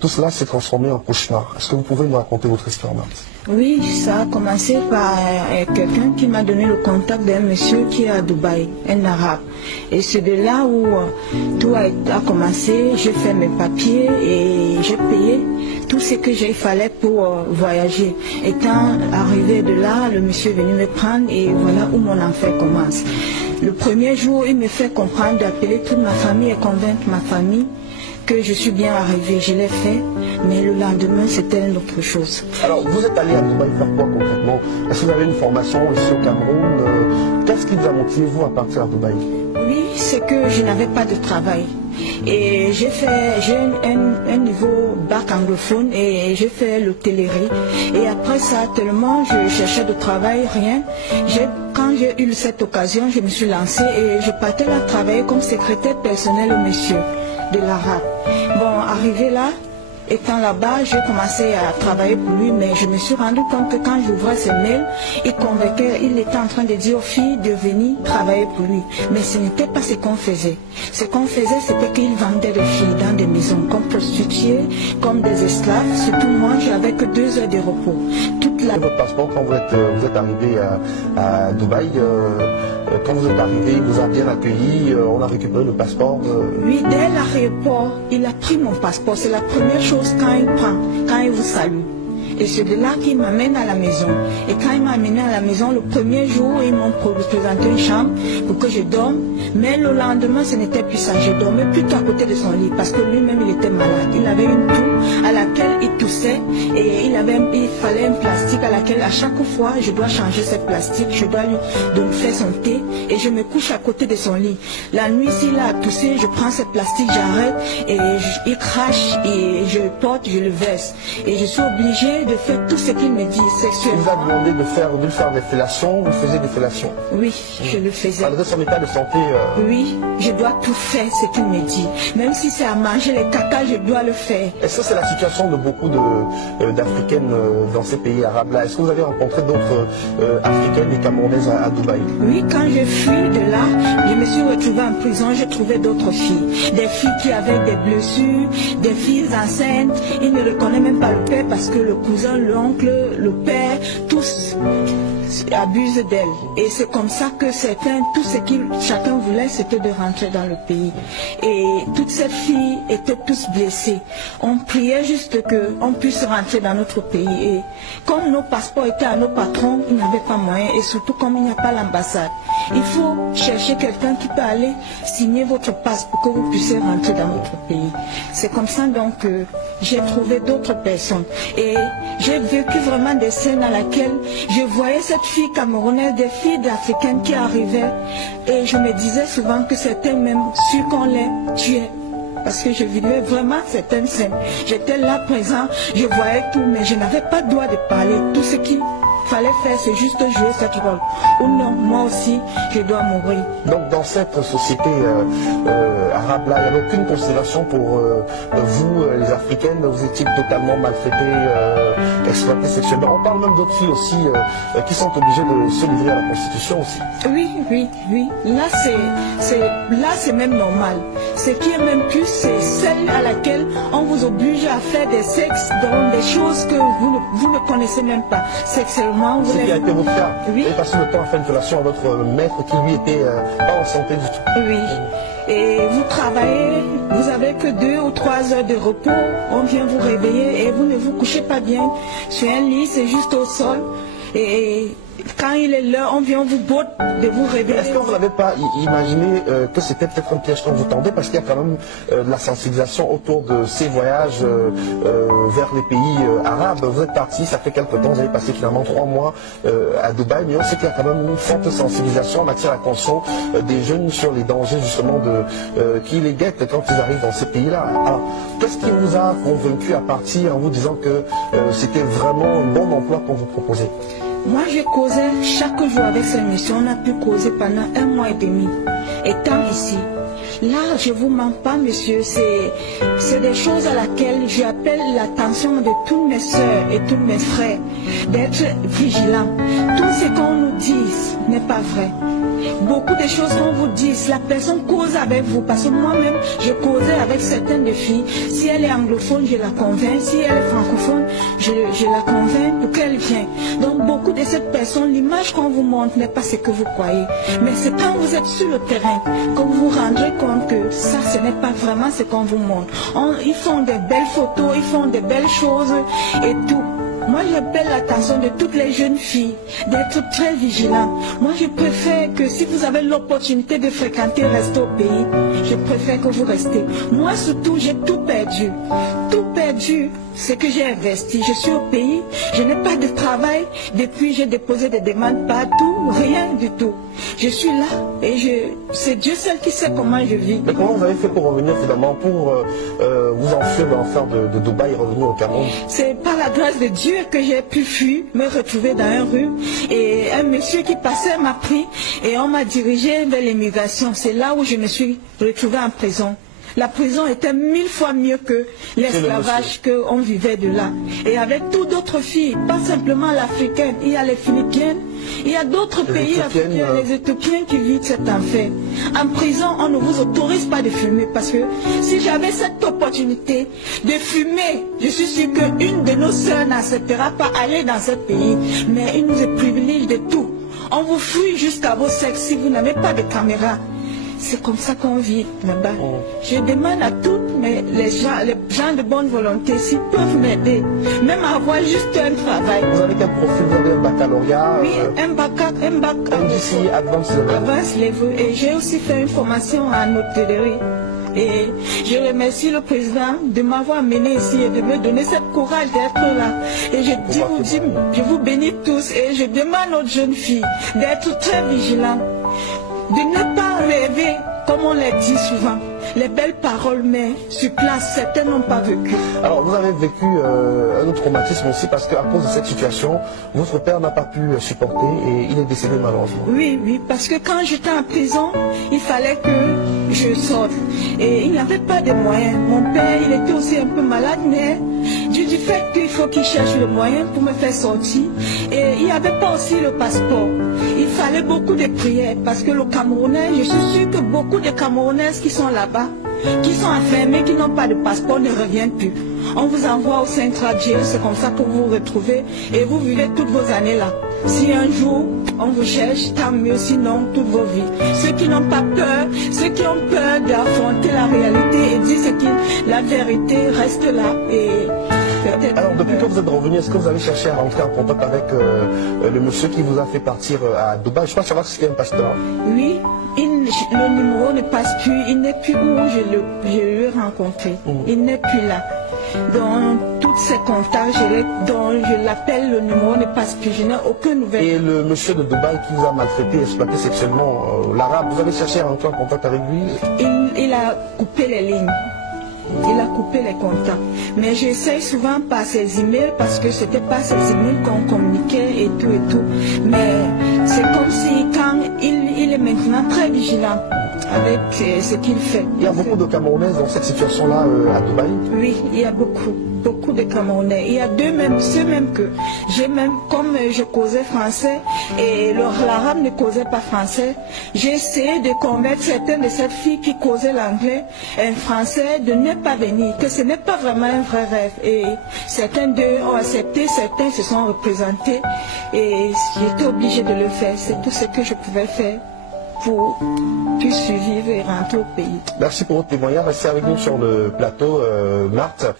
tout cela s'est transformé en cauchemar. Est-ce que vous pouvez nous raconter votre histoire, Marthe? Oui, ça a commencé par quelqu'un qui m'a donné le contact d'un monsieur qui est à Dubaï, un arabe. Et c'est de là où tout a commencé. J'ai fait mes papiers et j'ai payé tout ce que il fallait pour voyager. Étant arrivé de là, le monsieur est venu me prendre et voilà où mon enfer commence. Le premier jour, il me fait comprendre d'appeler toute ma famille et convaincre ma famille que je suis bien arrivée. Je l'ai fait, mais le lendemain, c'était une autre chose. Alors, vous êtes allé à Dubaï faire quoi concrètement? Est-ce que vous avez une formation ici au Cameroun? Qu'est-ce qui vous a motivé, vous, à partir à Dubaï? Oui, c'est que je n'avais pas de travail. Et j'ai un niveau bac anglophone et j'ai fait l'hôtellerie. Et après ça, tellement je cherchais de travail, rien. Quand j'ai eu cette occasion, je me suis lancée et je partais là travailler comme secrétaire personnel au monsieur de l'arabe. Bon, arrivé là, étant là-bas, j'ai commencé à travailler pour lui, mais je me suis rendu compte que quand j'ouvrais ses mails, il était en train de dire aux filles de venir travailler pour lui. Mais ce n'était pas ce qu'on faisait. Ce qu'on faisait, c'était qu'il vendait des filles dans des maisons, comme prostituées, comme des esclaves. Surtout moi, j'avais que 2 heures de repos. Votre passeport, quand vous êtes arrivé à Dubaï, quand vous êtes arrivé, il vous a bien accueilli, on a récupéré le passeport. Oui, dès l'aéroport, il a pris mon passeport. C'est la première chose quand il prend, quand il vous salue. Et c'est de là qu'il m'amène à la maison. Et quand il m'a amené à la maison, le premier jour, ils m'ont présenté une chambre pour que je dorme. Mais le lendemain, ce n'était plus ça. Je dormais plutôt à côté de son lit parce que lui-même, il était malade. Il avait une toux à laquelle il toussait et il fallait un plastique à laquelle, à chaque fois, je dois changer ce plastique. Je dois lui faire son thé et je me couche à côté de son lit. La nuit, s'il a toussé, je prends ce plastique, j'arrête et il crache et je le porte, je le verse. Et je suis obligée de faire tout ce qu'il me dit sexuellement. Il vous a demandé de faire des fellations, vous faisiez des fellations? Oui, je le faisais. Malgré son état de santé Oui, je dois tout faire ce qu'il me dit. Même si c'est à manger les caca, je dois le faire. Est-ce que c'est la situation de beaucoup d'Africaines dans ces pays arabes-là? Est-ce que vous avez rencontré d'autres Africaines et Camerounaises à Dubaï? Oui, quand je fuis de là, je me suis retrouvée en prison, j'ai trouvé d'autres filles. Des filles qui avaient des blessures, des filles enceintes. Ils ne reconnaissent même pas le père parce que le cousin, l'oncle, le père, tous abusent d'elle. Et c'est comme ça que tout ce que chacun voulait, c'était de rentrer dans le pays. Et toutes ces filles étaient tous blessées. On priait juste qu'on puisse rentrer dans notre pays. Et comme nos passeports étaient à nos patrons, ils n'avaient pas moyen. Et surtout comme il n'y a pas l'ambassade. Il faut chercher quelqu'un qui peut aller signer votre passe pour que vous puissiez rentrer dans notre pays. C'est comme ça donc que j'ai trouvé d'autres personnes. Et j'ai vécu vraiment des scènes à laquelle je voyais cette fille camerounaise, des filles africaines qui arrivaient. Et je me disais souvent que c'était même sûr qu'on les tuait. Parce que je vivais vraiment certaines scènes. J'étais là présent, je voyais tout, mais je n'avais pas le droit de parler. Tout ce qu'il fallait faire, c'est juste jouer cette rôle. Ou non, moi aussi, je dois mourir. Donc dans cette société arabe-là, il n'y avait aucune considération pour vous, les Africaines. Vous étiez totalement maltraitées, exploitées sexuellement. On parle même d'autres filles aussi qui sont obligées de se livrer à la prostitution aussi. Oui, oui, oui. Là, c'est même normal. Ce qui est même plus, c'est celle à laquelle on vous oblige à faire des sexes dans des choses que vous ne connaissez même pas. Sexuellement, vous Ce qui a été votre cas. Oui. Vous avez passé le temps à faire une fellation à votre maître qui lui était pas en santé du tout. Oui. Et vous travaillez, vous avez que 2 ou 3 heures de repos, on vient vous réveiller et vous ne vous couchez pas bien sur un lit, c'est juste au sol. Et quand il est l'heure, on vient vous botte de vous réveiller. Est-ce que vous n'avez pas imaginé que c'était peut-être un piège qu'on vous tendait, parce qu'il y a quand même de la sensibilisation autour de ces voyages vers les pays arabes? Vous êtes parti, ça fait quelques temps, vous avez passé finalement 3 mois à Dubaï, mais on sait qu'il y a quand même une forte sensibilisation en matière d'attention des jeunes sur les dangers justement qui les guettent quand ils arrivent dans ces pays-là. Alors, qu'est-ce qui vous a convaincu à partir en vous disant que c'était vraiment un bon emploi qu'on vous proposait? Moi, je causais chaque jour avec ces missions. On a pu causer pendant 1 mois et demi. Étant ici, là, je ne vous mens pas, monsieur, c'est des choses à laquelle j'appelle l'attention de tous mes soeurs et tous mes frères, d'être vigilants. Tout ce qu'on nous dit n'est pas vrai. beaucoup de choses qu'on vous dit, la personne cause avec vous, parce que moi-même, je causais avec certaines des filles. Si elle est anglophone, je la convainc. Si elle est francophone, je la convainc pour qu'elle vienne. Donc beaucoup de cette personne, l'image qu'on vous montre n'est pas ce que vous croyez. Mais c'est quand vous êtes sur le terrain que vous vous rendrez compte que ça, ce n'est pas vraiment ce qu'on vous montre. Ils font des belles photos, ils font des belles choses et tout. Moi, j'appelle l'attention de toutes les jeunes filles d'être très vigilantes. Moi, je préfère que si vous avez l'opportunité de fréquenter, rester au pays, je préfère que vous restez. Moi, surtout, j'ai tout perdu. Tout perdu, ce que j'ai investi. Je suis au pays, je n'ai pas de travail. Depuis, j'ai déposé des demandes partout, rien du tout. Je suis là et c'est Dieu seul qui sait comment je vis. Mais comment vous avez fait pour revenir finalement, pour vous enfuir de l'enfer de Dubaï et revenir au Cameroun? C'est par la grâce de Dieu que j'ai pu fuir, me retrouver dans une rue. Et un monsieur qui passait m'a pris et on m'a dirigé vers l'immigration. C'est là où je me suis retrouvée en prison. La prison était 1000 fois mieux que l'esclavage qu'on vivait de là. Et avec toutes d'autres filles, pas simplement l'africaine, il y a les philippiennes, il y a d'autres pays africains, les éthiopiens qui vivent cet enfer. En prison, on ne vous autorise pas de fumer parce que si j'avais cette opportunité de fumer, je suis sûre qu'une de nos sœurs n'acceptera pas aller dans ce pays. Mais il nous privilégie de tout. On vous fouille jusqu'à vos sexes si vous n'avez pas de caméra. C'est comme ça qu'on vit là-bas. Je demande à toutes les gens de bonne volonté s'ils peuvent m'aider, même à avoir juste un travail. Vous avez quel profil? Vous avez un baccalauréat? Oui, un bac NDC Advanced Level. Et j'ai aussi fait une formation en hôtellerie. Et je remercie le président de m'avoir amené ici et de me donner ce courage d'être là. Et je vous bénis tous et je demande aux jeunes filles d'être très vigilantes, de ne pas rêver, comme on l'a dit souvent, les belles paroles, mais sur place, certains n'ont pas vécu. Alors, vous avez vécu un autre traumatisme aussi, parce qu'à cause de cette situation, votre père n'a pas pu supporter et il est décédé malheureusement. Oui, parce que quand j'étais en prison, il fallait que je sorte. Et il n'y avait pas de moyens. Mon père, il était aussi un peu malade, mais du fait qu'il faut qu'il cherche le moyen pour me faire sortir. Et il n'y avait pas aussi le passeport. Il fallait beaucoup de prières, parce que le Camerounais, je suis sûre que beaucoup de Camerounaises qui sont là-bas, qui sont enfermés, qui n'ont pas de passeport, ne reviennent plus. On vous envoie au Central Jail, c'est comme ça que vous vous retrouvez et vous vivez toutes vos années là. Si un jour on vous cherche, tant mieux, sinon toutes vos vies. Ceux qui n'ont pas peur, ceux qui ont peur d'affronter la réalité et dire la vérité reste là. Alors depuis que vous êtes revenu, est-ce que vous avez cherché à rentrer en contact avec le monsieur qui vous a fait partir à Dubaï? Je crois savoir si c'était un pasteur. Oui, le numéro ne passe plus, il n'est plus où je l'ai rencontré. Il n'est plus là. Dans tous ces contacts, je l'appelle, le numéro ne passe plus, je n'ai aucune nouvelle. Et le monsieur de Dubaï qui vous a maltraité, exploité sexuellement, l'arabe, vous avez cherché à rentrer en contact avec lui? Il a coupé les lignes. Il a coupé les contacts. Mais j'essaye souvent par ses emails parce que c'était pas ses emails qu'on communiquait et tout. Mais c'est comme si quand il est maintenant très vigilant avec ce qu'il fait. Il y a beaucoup de Camerounaises dans cette situation-là à Dubaï? Oui, il y a beaucoup de Camerounais. Il y a ceux même que j'ai même, comme je causais français et l'arabe ne causait pas français, j'ai essayé de convaincre certaines de ces filles qui causaient l'anglais et français de ne pas venir, que ce n'est pas vraiment un vrai rêve. Et certains d'eux ont accepté, certains se sont représentés et j'étais obligée de le faire. C'est tout ce que je pouvais faire pour survivre et rentrer au pays. Merci pour votre témoignage. Restez avec nous sur le plateau, Marthe.